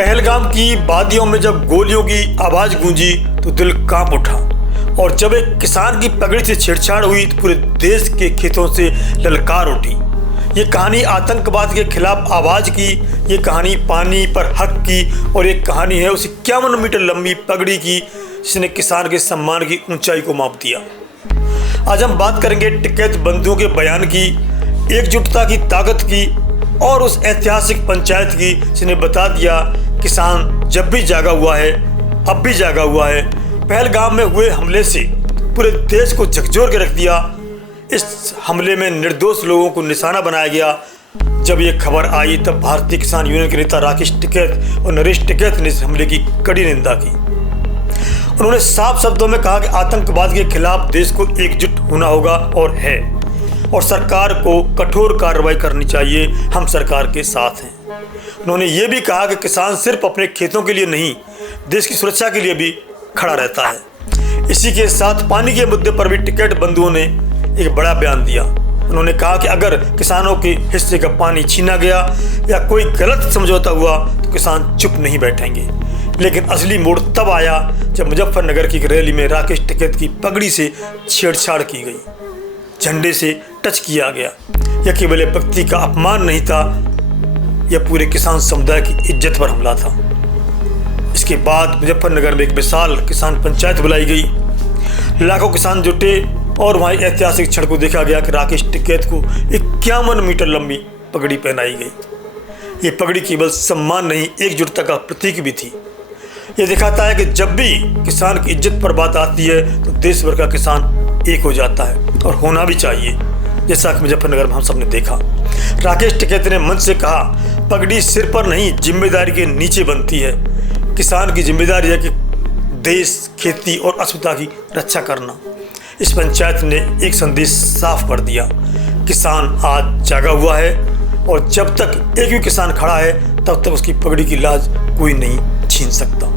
पहलगाम की वादियों में जब गोलियों की आवाज गूंजी तो दिल कांप उठा, और जब एक किसान की पगड़ी से छेड़छाड़ हुई तो पूरे देश के खेतों से ललकार उठी। ये कहानी आतंकवाद के खिलाफ आवाज की, ये कहानी पानी पर हक की, और एक कहानी है उस 51 मीटर लंबी पगड़ी की जिसने किसान के सम्मान की ऊंचाई को माप दिया। आज हम बात करेंगे टिकैत बंधुओं के बयान की, एकजुटता की ताकत की, और उस ऐतिहासिक पंचायत की जिसने बता दिया किसान जब भी जागा हुआ है, अब भी जागा हुआ है। पहलगाम में हुए हमले से पूरे देश को झकझोर के रख दिया। इस हमले में निर्दोष लोगों को निशाना बनाया गया। जब ये खबर आई तब भारतीय किसान यूनियन के नेता राकेश टिकैत और नरेश टिकैत ने इस हमले की कड़ी निंदा की। उन्होंने साफ शब्दों में कहा कि आतंकवाद के खिलाफ देश को एकजुट होना होगा और है, और सरकार को कठोर कार्रवाई करनी चाहिए। हम सरकार के साथ हैं। उन्होंने ये भी कहा कि किसान सिर्फ अपने खेतों के लिए नहीं, देश की सुरक्षा के लिए भी खड़ा रहता है। इसी के साथ पानी के मुद्दे पर भी टिकैत बंधुओं ने एक बड़ा बयान दिया। उन्होंने कहा कि अगर किसानों के हिस्से का पानी छीना गया या कोई गलत समझौता हुआ तो किसान चुप नहीं बैठेंगे। लेकिन असली मोड़ तब आया जब मुजफ्फरनगर की एक रैली में राकेश टिकैत की पगड़ी से छेड़छाड़ की गई, झंडे से टच किया गया। यह केवल एक व्यक्ति का अपमान नहीं था, यह पूरे किसान समुदाय की इज्जत पर हमला था। इसके बाद मुजफ्फरनगर में एक विशाल किसान पंचायत बुलाई गई। लाखों किसान जुटे और वहाँ एक ऐतिहासिक क्षण को देखा गया कि राकेश टिकैत को 51 मीटर लंबी पगड़ी पहनाई गई। ये पगड़ी केवल सम्मान नहीं, एकजुटता का प्रतीक भी थी। यह दिखाता है कि जब भी किसान की इज्जत पर बात आती है तो देश भर का किसान एक हो जाता है, और होना भी चाहिए, जैसा कि मुजफ्फरनगर में हम सब ने देखा। राकेश टिकैत ने मंच से कहा, पगड़ी सिर पर नहीं जिम्मेदारी के नीचे बनती है। किसान की जिम्मेदारी है कि देश, खेती और अस्मिता की रक्षा करना। इस पंचायत ने एक संदेश साफ कर दिया, किसान आज जागा हुआ है, और जब तक एक भी किसान खड़ा है तब तक उसकी पगड़ी की लाज कोई नहीं छीन सकता।